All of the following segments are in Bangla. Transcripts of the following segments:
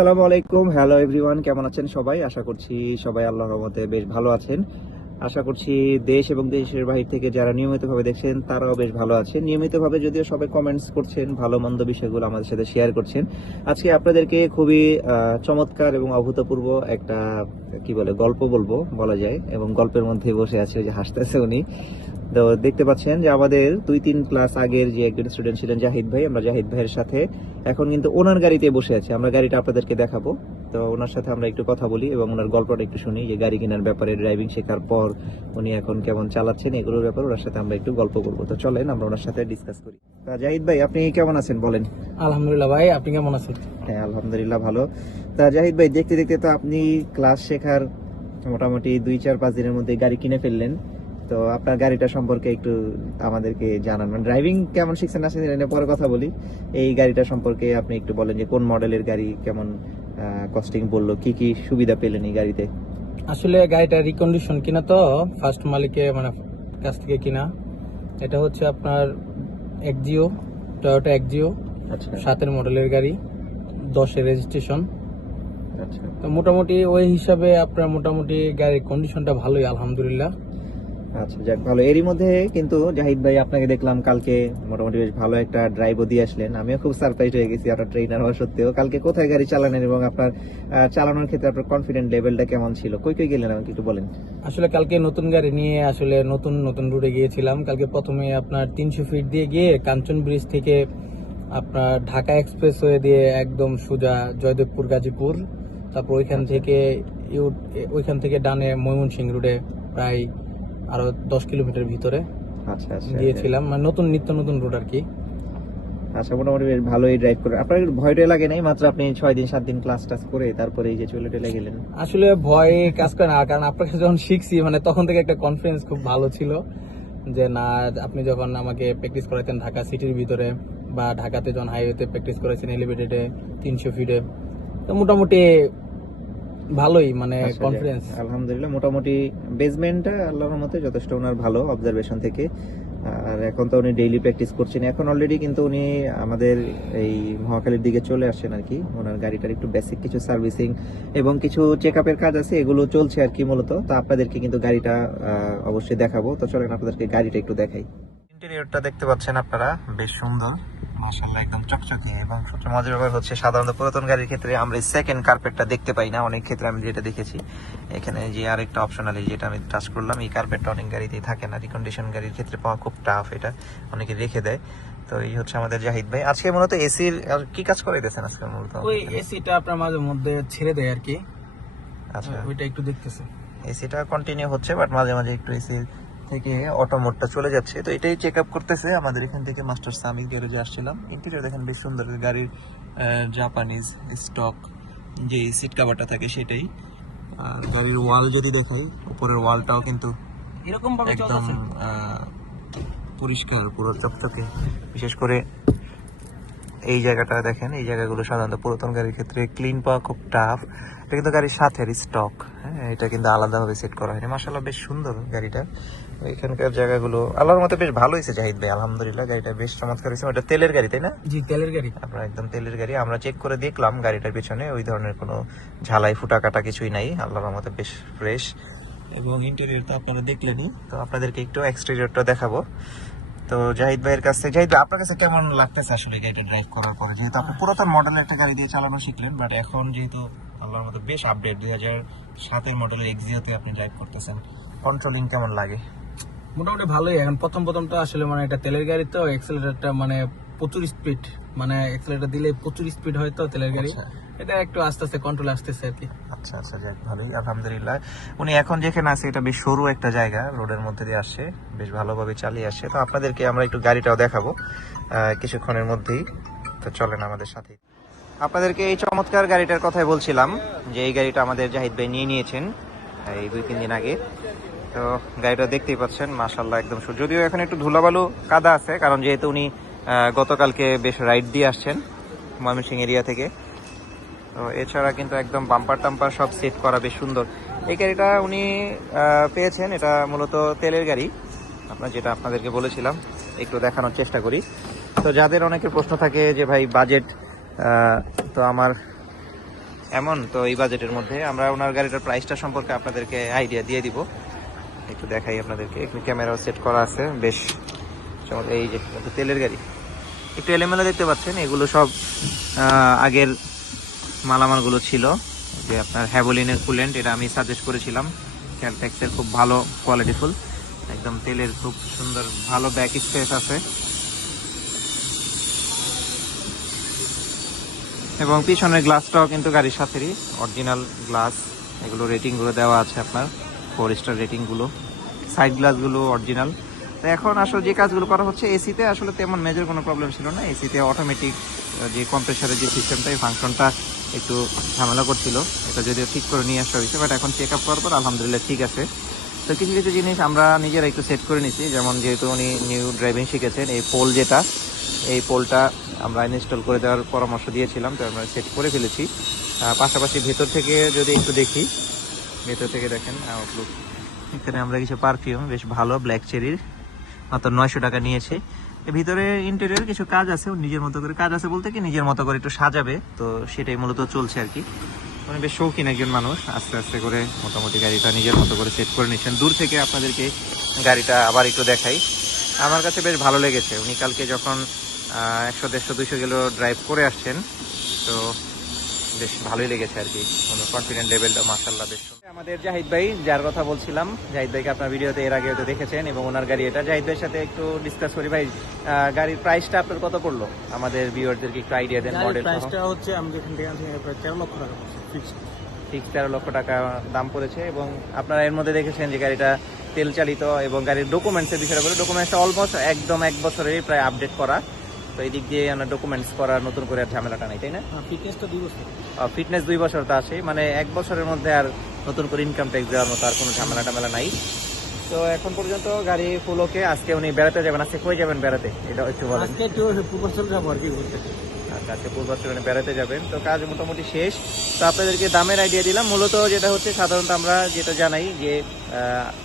আসসালামু আলাইকুম। হ্যালো এভরিওয়ান কেমন আছেন সবাই? আশা করছি সবাই আল্লাহর রহমতে বেশ ভালো আছেন। আশা করছি দেশ এবং দেশের বাহির থেকে যারা নিয়মিতভাবে দেখছেন, তারাও বেশ ভালো আছেন। নিয়মিতভাবে যদিও সবাই কমেন্টস করছেন, ভালো মন্দ বিষয়গুলো আমাদের সাথে শেয়ার করছেন। আজকে আপনাদেরকে খুবই চমৎকার এবং অভূতপূর্ব একটা, কি বলে, গল্প বলব, বলা যায়। এবং গল্পের মধ্যে বসে আছে যে হাসতেছে উনি। তো দেখতে পাচ্ছেন যে আমাদের দুই তিন ক্লাস আগের যে একজন স্টুডেন্ট ছিলেন জাহিদ ভাই আমরা জাহিদ ভাইয়ের সাথে এখন কিন্তু ওনার গাড়িতে বসে আছি। আমরা গাড়িটা আপনাদেরকে দেখাবো। তো ওনার সাথে আমরা একটু কথা বলি এবং ওনার গল্পটা একটু শুনি যে গাড়ি কেনার ব্যাপারে ড্রাইভিং শেখার পর উনি এখন কেমন চালাচ্ছেন এগুলোর ব্যাপারে ওনার সাথে আমরা একটু গল্প করব। তো চলেন আমরা ওনার সাথে ডিসকাস করি। তা জাহিদ ভাই আপনি কেমন আছেন বলেন? আলহামদুলিল্লাহ ভাই আপনি কেমন আছেন? হ্যাঁ আলহামদুলিল্লাহ ভালো। তা জাহিদ ভাই দেখতে দেখতে তো আপনি ক্লাস শেখার মোটামুটি দুই চার পাঁচ দিনের মধ্যে গাড়ি কিনে ফেললেন। তো আপনার গাড়িটা সম্পর্কে একটু আমাদেরকে জানান। মানে ড্রাইভিং কেমন শিখছেন না শিখছেন এটা পরে কথা বলি। এই গাড়িটা সম্পর্কে আপনি একটু বলেন যে কোন মডেলের গাড়ি কেমন কস্টিং বলল কি কি সুবিধা পেলেন এই গাড়িতে? আসলে গাড়িটা রিকন্ডিশন কিনা তো ফার্স্ট মালিকে মানে কাছ থেকে কিনা। এটা হচ্ছে আপনার একজিও টয়োটা একজিও আচ্ছা। সাতের মডেলের গাড়ি দশের রেজিস্ট্রেশন আচ্ছা। তো মোটামুটি ওই হিসাবে আপনার মোটামুটি গাড়ির কন্ডিশনটা ভালোই আলহামদুলিল্লাহ। আচ্ছা যাক ভালো। এরই মধ্যে কিন্তু জাহিদ ভাই আপনাকে দেখলাম কালকে মোটামুটি বেশ ভালো একটা ড্রাইভও দিয়ে আসলেন। আমিও খুব সারপ্রাইজ হয়ে গেছি আপনার ট্রেনার হওয়া সত্ত্বেও। কালকে কোথায় গাড়ি চালানেন এবং আপনার চালানোর ক্ষেত্রে আপনার কনফিডেন্ট লেভেলটা কেমন ছিল? কই কই গেলেন আমাকে একটু বলেন। আসলে কালকে নতুন গাড়ি নিয়ে আসলে নতুন নতুন রুটে গিয়েছিলাম। কালকে প্রথমে আপনার তিনশো ফিট দিয়ে গিয়ে কাঞ্চন ব্রিজ থেকে আপনার ঢাকা এক্সপ্রেস হয়ে দিয়ে একদম সোজা জয়দেবপুর গাজীপুর। তারপর ওইখান থেকে ইউ- ওইখান থেকে ডানে ময়মনসিং রুটে প্রায় আরও দশ কিলোমিটার ভিতরে আচ্ছা আচ্ছা গিয়েছিলাম। মানে নতুন নিত্য নতুন রুট আর কি। আচ্ছা মোটামুটি বেশ ভালোই ড্রাইভ করে। আপনার ভয়টা লাগে নাই? মাত্র আপনি ছয় দিন সাত দিন ক্লাস টাস করে তারপরে এই যে চলে টেলে গেলেন? আসলে ভয় কাজ করে না কারণ আপনার কাছে যখন শিখছি মানে তখন থেকে একটা কনফিডেন্স খুব ভালো ছিল যে না আপনি যখন আমাকে প্র্যাকটিস করাতেন ঢাকা সিটির ভিতরে বা ঢাকাতে যখন হাইওয়েতে প্র্যাকটিস করেছেন এলিভেটেডে তিনশো ফিটে তো মোটামুটি ভালোই মানে আচ্ছা, কনফিডেন্স আলহামদুলিল্লাহ মোটামুটি বেসমেন্টটা আল্লাহর মতে যথেষ্ট ওনার ভালো অবজারভেশন থেকে। আর এখন তো উনি ডেইলি প্র্যাকটিস করছেন। এখন অলরেডি কিন্তু উনি আমাদের এই মহাখালীর দিকে চলে আসছেন আর কি। ওনার গাড়িটার একটু বেসিক কিছু সার্ভিসিং এবং কিছু চেক আপের কাজ আছে এগুলো চলছে আর কি মূলত। তো আপনাদেরকে কিন্তু গাড়িটা আহ, অবশ্যই দেখাবো। তো চলেন আপনাদেরকে গাড়িটা একটু দেখাই। ইন্টেরিয়রটা দেখতে পাচ্ছেন আপনারা বেশ সুন্দর। মাশাআল্লাহ একদম চকচকে এবং সবচেয়ে মজার ব্যাপার হচ্ছে সাধারণত পুরাতন গাড়ির ক্ষেত্রে আমরা সেকেন্ড কার্পেটটা দেখতে পাই না। অনেক ক্ষেত্রে আমি যেটা দেখেছি এখানে যে আরেকটা অপশনালি যেটা আমি টাচ করলাম এই কার্পেটটা অনেক গাড়িতেই থাকে না। রিকন্ডিশন গাড়ির ক্ষেত্রে পাওয়া খুব টাফ এটা অনেকে রেখে দেয়। তো এই হচ্ছে আমাদের জাহিদ ভাই। আজকে মূলত এসির কি কাজ করে দিয়েছেন আজকে মূলত? ওই এসিটা আপনার মাঝে মধ্যে ছেড়ে দেয় আর কি। আচ্ছা। ওইটা একটু দেখতেছে। এসিটা কন্টিনিউ হচ্ছে বাট মাঝে মাঝে একটু এসি থেকে অটো মোডটা চলে যাচ্ছে। তো এটাই চেক আপ করতেছে আমাদের এখান থেকে মাস্টার সামিক গ্যারেজে আসছিলাম। ইন্টিরিয়ার দেখেন বেশ সুন্দর গাড়ির জাপানিজ স্টক যে সিট কাভারটা থাকে সেটাই। আর গাড়ির ওয়াল যদি দেখাই উপরের ওয়ালটাও কিন্তু এরকম ভাবে একদম পরিষ্কার পুরো চকচকে। বিশেষ করে এই জায়গাটা দেখেন এই জায়গাগুলো সাধারণত পুরাতন গাড়ির ক্ষেত্রে ক্লিন পাওয়া খুব টাফ এটা কিন্তু গাড়ির সাথে স্টক হ্যাঁ? এটা কিন্তু আলাদাভাবে সেট করা হয়নি। মাসাল্লাহ বেশ সুন্দর গাড়িটা। এখানকার জায়গাগুলো আল্লাহর মতো বেশ ভালো হয়েছে জাহিদ ভাই আলহামদুলিল্লাহ। গাড়িটা বেশ চমৎকার হয়েছে। এটা তেলের গাড়ি তাই না? জি তেলের গাড়ি। আপনার একদম তেলের গাড়ি। আমরা চেক করে দেখলাম গাড়িটার পিছনে ওই ধরনের কোনো ঝালাই ফুটা কাটা কিছুই নাই। আল্লাহর মতো বেশ ফ্রেশ এবং ইন্টেরিয়র তো আপনারা দেখলেনই। তো আপনাদেরকে একটু এক্সটেরিয়রটা দেখাবো। তো জাহিদ ভাইয়ের কাছে জাহিদ ভাই আপনার কাছে কেমন লাগতেছে আসলে গাড়িটা ড্রাইভ করার পরে? যেহেতু আপনি পুরাতন মডেলের একটা গাড়ি দিয়ে চালানো শিখলেন বাট এখন যেহেতু আল্লাহর মতো বেশ আপডেট দুই হাজার সাতের মডেলের এক্সিওতে আপনি ড্রাইভ করতেছেন কন্ট্রোলিং কেমন লাগে? মোটামুটি ভালোই এখন প্রথম প্রথম তো আসলে মানে এটা তেলের গাড়ি তো এক্সেলেটারটা মানে প্রচুর স্পিড মানে এক্সেলেটার দিলে প্রচুর স্পিড হয় তো তেলের গাড়ি। আচ্ছা। এটা একটু আস্তে আস্তে কন্ট্রোল আসতেছে আর কি। আচ্ছা আচ্ছা যাক, ভালোই, আলহামদুলিল্লাহ। উনি এখন যেখানে আছে, এটা বেশ সরু একটা জায়গা, রোডের মধ্যে দিয়ে আসছে, বেশ ভালোভাবে চালিয়ে আসছে। তো আপনাদেরকে আমরা একটু গাড়িটাও দেখাবো কিছুক্ষণের মধ্যেই। তো চলেন আমাদের সাথে। আপনাদেরকে এই চমৎকার গাড়িটার কথাই বলছিলাম, যে এই গাড়িটা আমাদের জাহিদ ভাই নিয়ে নিয়েছেন, এই দুই, তিন দিন আগে। তো গাড়িটা দেখতেই পাচ্ছেন মাশাল্লাহ একদম যদিও এখন একটু ধুলাবালু কাদা আছে, কারণ যেহেতু উনি গতকালকে বেশ রাইড দিয়ে আসছেন ময়মনসিং এরিয়া থেকে। তো এছাড়া কিন্তু একদম বাম্পার টাম্পার সব সেট করা বেশ সুন্দর। এই গাড়িটা উনি পেয়েছেন, এটা মূলত তেলের গাড়ি। আপনার যেটা আপনাদেরকে বলেছিলাম, একটু দেখানোর চেষ্টা করি। তো যাদের অনেকের প্রশ্ন থাকে যে, ভাই বাজেট তো আমার এমন? তো এই বাজেটের মধ্যে আমরা ওনার গাড়িটার প্রাইসটা সম্পর্কে আপনাদেরকে আইডিয়া দিয়ে দিব। একটু দেখাই আপনাদেরকে। একটু ক্যামেরাও সেট করা আছে। বেশ। এই যে তেলের গাড়ি। একটু এলোমেলো দেখতে পাচ্ছেন, এগুলো সব আগের মালামালগুলো ছিল, যে আপনার হ্যাভোলিনের কুলেন্ট এটা আমি সাজেস্ট করেছিলাম। ক্যালটেক্সের খুব ভালো কোয়ালিটিফুল একদম তেলের খুব সুন্দর ভালো ব্যাক স্পেস আছে। এবং পিছনের গ্লাসটাও কিন্তু গাড়ির সাথেরই অরিজিনাল গ্লাস এগুলো রেটিংগুলো দেওয়া আছে আপনার ফোর স্টার রেটিংগুলো সাইড গ্লাসগুলো অরিজিনাল তো এখন আসলে যে কাজগুলো করা হচ্ছে এসিতে আসলে তেমন মেজর কোনো প্রবলেম ছিল না। এসিতে অটোমেটিক যে কম্প্রেসারের যে সিস্টেমটা এই ফাংশনটা একটু ঝামেলা করছিল। এটা যদিও ঠিক করে নিয়ে আসা হয়েছে বাট এখন চেক আপ করার পর আলহামদুলিল্লাহ ঠিক আছে। তো কিছু কিছু জিনিস আমরা নিজেরা একটু সেট করে নিছি, যেমন যেহেতু উনি নিউ ড্রাইভিং শিখেছেন, এই পোল যেটা, এই পোলটা আমরা ইনস্টল করে দেওয়ার পরামর্শ দিয়েছিলাম, তো আমরা সেট করে ফেলেছি। পাশাপাশি ভেতর থেকে যদি একটু দেখি, ভেতর থেকে দেখেন আউটলুক এখানে আমরা কিছু পারফিউম বেশ ভালো ব্ল্যাক চেরির মাত্র নয়শো টাকা নিয়েছে। ভিতরে ইন্টেরিয়ার কিছু কাজ আছে নিজের মতো করে কাজ আছে বলতে কি, নিজের মতো করে একটু সাজাবে, তো সেটাই মূলত চলছে আর কি। মানে বেশ শৌখিন একজন মানুষ, আস্তে আস্তে করে মোটামুটি গাড়িটা নিজের মতো করে সেট করে নিচ্ছেন। দূর থেকে আপনাদেরকে গাড়িটা আবার একটু দেখাই। আমার কাছে বেশ ভালো লেগেছে। উনি কালকে যখন একশো দেড়শো দুশো কিলো ড্রাইভ করে আসছেন, তো বেশ ভালোই লেগেছে আর কি। কনফিডেন্ট লেভেলটা মার্শাল্লাহ বেশ আমাদের জাহিদ ভাই যার কথা বলছিলাম জাহিদ ভাইকে আপনার ভিডিওতে এর আগে হয়তো দেখেছেন এবং ওনার গাড়ি এটা। জাহিদ ভাইয়ের সাথে একটু ডিসকাস করি। ভাই আহ, গাড়ির প্রাইসটা আপনার কত পড়ল? আমাদের ভিউয়ারদেরকে একটু আইডিয়া দেন মডেল প্রাইসটা হচ্ছে আমি যেখান থেকে আনছি প্রায় তেরো লক্ষ টাকা ফিক্সড ঠিক তেরো লক্ষ টাকা দাম পড়েছে এবং আপনারা এর মধ্যে দেখেছেন যে গাড়িটা তেল চালিত এবং গাড়ির ডকুমেন্টসের বিষয়টা বলে। ডকুমেন্টসটা অলমোস্ট একদম এক বছরেরই প্রায় আপডেট করা। তো এই দিক দিয়ে আমরা ডকুমেন্টস করার নতুন করে আর ঝামেলাটা নাই তাই না? ফিটনেসটা দুই বছর। ফিটনেস দুই বছর তো আছে মানে এক বছরের মধ্যে আর নতুন করে ইনকাম ট্যাক্স দেওয়ার মতো আর কোনো ঝামেলা টামেলা নাই। তো এখন পর্যন্ত গাড়ি ফুল ওকে আজকে উনি বেড়াতে যাবেন আজকে কই যাবেন বেড়াতে? এটা একটু বলেন। আজকে একটু পূর্বাঞ্চল যাব আর কি ঘুরতে। আজকে পূর্বাচরণে বেড়াতে যাবেন। তো কাজ মোটামুটি শেষ। তো আপনাদেরকে দামের আইডিয়া দিলাম। মূলত যেটা হচ্ছে সাধারণত আমরা যেটা জানাই যে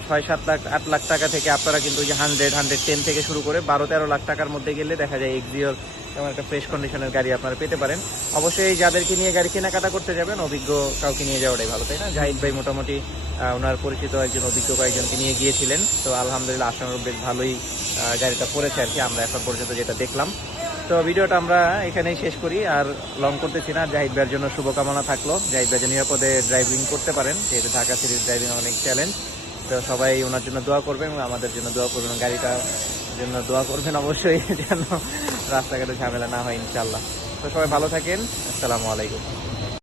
ছয়, সাত লাখ, আট লাখ টাকা থেকে আপনারা কিন্তু যে হান্ড্রেড হান্ড্রেড টেন থেকে শুরু করে বারো, তেরো লাখ টাকার মধ্যে গেলে দেখা যায় এক্সিওর যেমন একটা ফ্রেশ কন্ডিশনের গাড়ি আপনারা পেতে পারেন। অবশ্যই যাদেরকে নিয়ে গাড়ি কেনাকাটা করতে যাবেন, অভিজ্ঞ কাউকে নিয়ে যাওয়াটাই ভালো, তাই না? জাহিদ ভাই মোটামুটি ওনার পরিচিত একজন অভিজ্ঞ কয়েকজনকে নিয়ে গিয়েছিলেন। তো আলহামদুলিল্লাহ আসানোর বেশ ভালোই গাড়িটা পড়েছে আর কি। আমরা এখন পর্যন্ত যেটা দেখলাম। তো ভিডিওটা আমরা এখানেই শেষ করি, আর লং করতেছি না। জাহিদ ভাইয়ের জন্য শুভকামনা থাকল। জাহিদ ভাই নিরাপদে ড্রাইভিং করতে পারেন, যেহেতু ঢাকা সিরিজ ড্রাইভিং অনেক চ্যালেঞ্জ তো সবাই ওনার জন্য দোয়া করবেন এবং আমাদের জন্য দোয়া করবেন গাড়িটার জন্য দোয়া করবেন অবশ্যই, যেন রাস্তাঘাটে ঝামেলা না হয় ইনশাল্লাহ তো সবাই ভালো থাকেন। আসসালামু আলাইকুম।